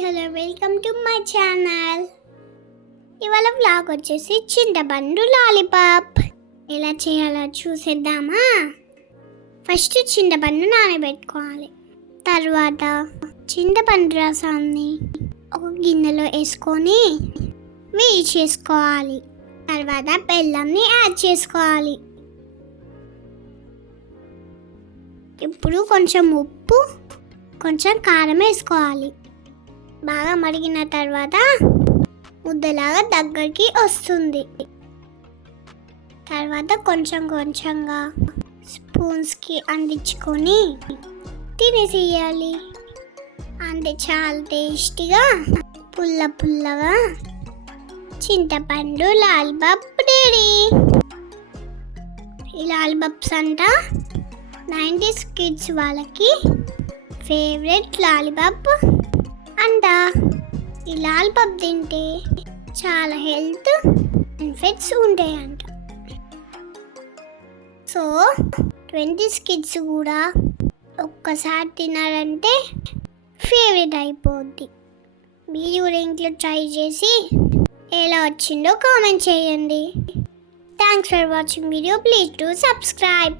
Hello welcome to my channel. ఇవాళ vlog వచ్చేసి చింతపండు లాలీపాప్ ఎలా చేయాలో చూసేద్దామా. ఫస్ట్ చింతపండు నానబెట్టుకోవాలి. తర్వాత చింతపండు రసాన్ని ఒక గిన్నెలో వేసుకొని వేడి చేసుకోవాలి. తర్వాత బెల్లంని యాడ్ చేసుకోవాలి. ఇప్పుడు కొంచెం ఉప్పు, కొంచెం కారం వేసుకోవాలి. బాగా మరిగిన తర్వాత ముద్దలాగా దగ్గరికి వస్తుంది. తర్వాత కొంచెం కొంచెంగా స్పూన్స్కి అందించుకొని తినేసేయాలి. అంతే, చాలా టేస్టీగా పుల్ల పుల్లగా చింతపండు లాలీపాప్ రెడీ. ఈ లాలీపాప్స్ అంట 90s కిడ్స్ వాళ్ళకి ఫేవరెట్ లాలీపాప్ అంట. ఈ లాలీపాప్ తింటే చాలా హెల్త్ బెనిఫిట్స్ ఉంటాయంట. సో 20s కిడ్స్ కూడా ఒక్కసారి తినారంటే ఫేవరెట్ అయిపోద్ది. మీరు కూడా ఇంట్లో ట్రై చేసి ఎలా వచ్చిందో కామెంట్ చేయండి. Thanks for watching video. Please do subscribe.